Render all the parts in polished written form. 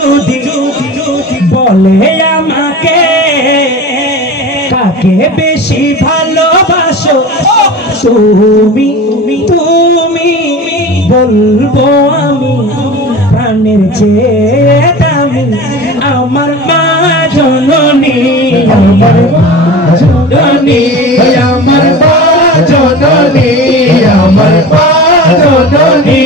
যদি বলে আমাকে কাকে বেশি ভালোবাসো তুমি তুমি বলবো আমি প্রাণের চেয়ে দামি আমার মা জননী আমার মা জননী আমার মা জননী আমার মা জননী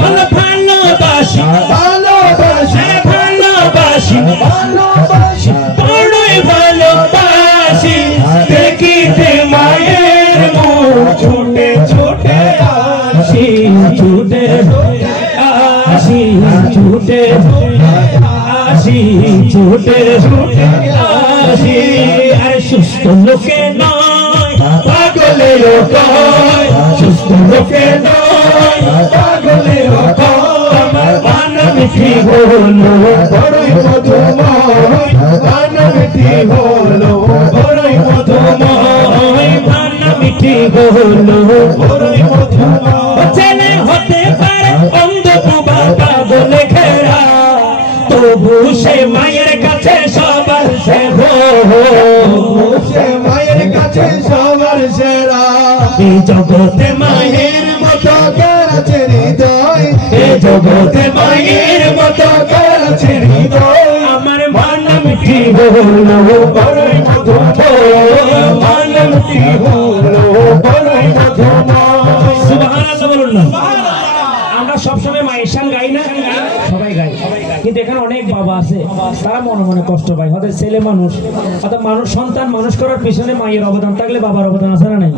ভালোবাসি ভালোবাসি ভালোবাসি ভালোবাসি বড়ই ভালোবাসি দেখিতে মায়ের মুখ ছুটে ছুটে আসি ছুটে আসি ছুটে আসি ছুটে ছুটে আসি আর সুস্থ লোকে নয় পাগলেরও কয় সুস্থ লোকে নয় পাগলেরও কয় আমার প্রাণ মিঠি হলো বড়ই মধুময় প্রাণ মিঠি হলো বড়ই মধুময় প্রাণ মিঠি হলো বড়ই মধুময় ছেলে হতে পারে অন্ধ ডুবা পাগলে ঘেরা তবু সে মায়ের কাছে সবার সেরা সে মায়ের কাছে সবার সেরা এই জগতে মায়ের মতো কাছে হৃদয় এই জগতে মায়ের মতো কাছে হৃদয় আমার মান মিঠি হলো বড়ই মধুময় মান মিঠি হলো বড়ই মধুময় সুবহানাল্লাহ বলুন না আমরা সব সময় মায়ের শান গাই না সবাই গাই কিন্তু এখানে অনেক বাবা আছে তারা মনে মনে কষ্ট পায় হয়তো ছেলে মানুষ অর্থাৎ মানুষ সন্তান মানুষ করার পিছনে মায়ের অবদান থাকলে বাবার অবদান আছে না নাই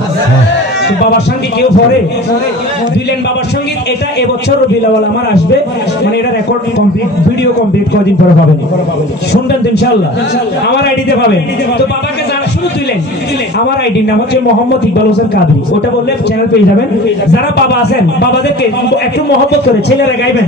বাবার সঙ্গে কেউ পড়ে দিলেন বাবার সঙ্গীত এটা এবছর রবিউল আউয়াল আমার আসবে মানে এটা রেকর্ড কমপ্লিট ভিডিও কমপ্লিট কদিন পরে পাবেন শুনবেন তো ইনশাআল্লাহ আমার আইডিতে পাবেন তো বাবাকে যারা শুরু দিলেন আমার আইডির নাম হচ্ছে মোহাম্মদ ইকবাল হোসেন কাদরি ওটা বললে চ্যানেল পেয়ে যাবেন যারা বাবা আছেন বাবাদেরকে একটু মহব্বত করে ছেলেরা গাইবেন